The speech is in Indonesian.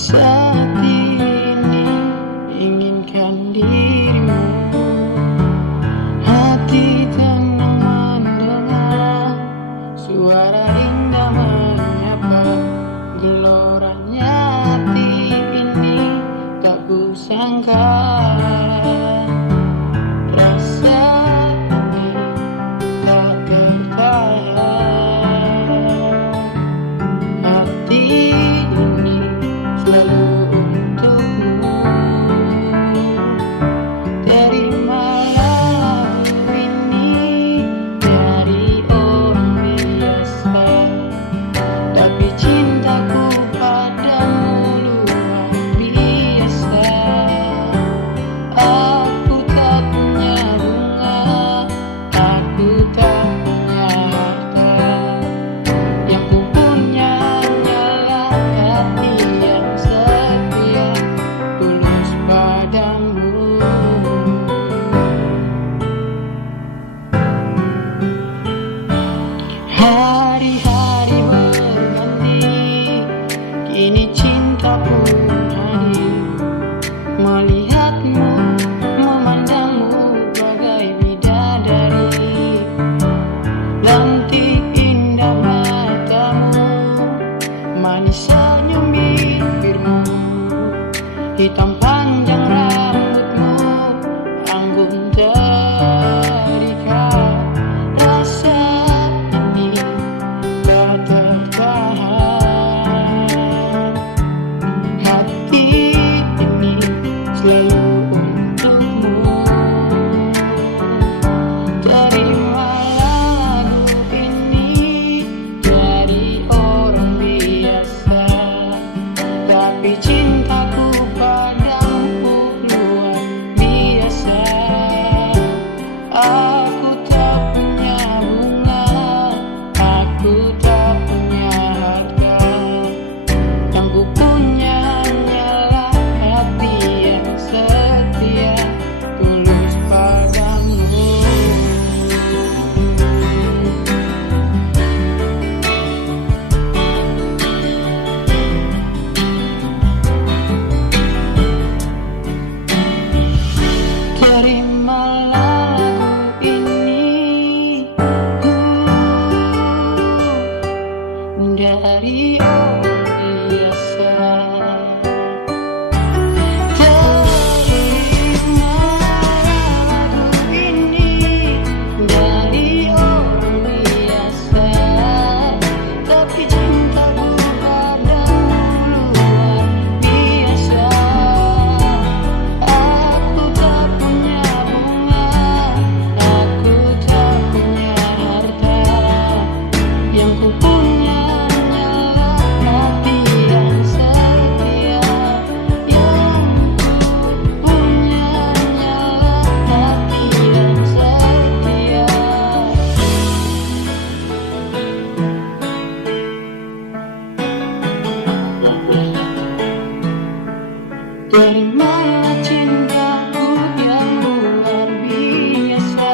Saat ini inginkan dirimu, hati tenang mendengar suara indah menyapa. Geloranya hati ini tak kusangka, rasa ini tak tertahan. Hati ini selalu untukmu, terimalah ini dari orang biasa. Tapi cintaku padamu luar biasa. Aku tak punya bunga, aku tak punya harta. Yang ku punya hanyalah hati yang setia, tulus padamu. Hari-hari berganti, kini cinta pun hadir. Melihatmu, memandangmu bagai bidadari. Lantik indah matamu, manis senyum bibirmu, hitam panjang rambutmu, anggun terikat. Rasa ini tak tertahan. Hati ini selalu untukmu, terimalah lagu ini dari orang biasa. Tapi cintaku padamu luar biasa. Aku tak punya bunga, aku tak punya harta. Yang ku punya hanyalah hati yang setia, tulus padamu. Terimalah lagu ini dari orang biasa. Terimalah lagu ini dari orang biasa. Tapi cintaku padamu luar biasa. Aku tak punya bunga, aku tak punya harta. Yang ku punya hanyalah hati yang setia. Yang ku punya hanyalah hati yang setia. Terimalah cintaku yang luar biasa.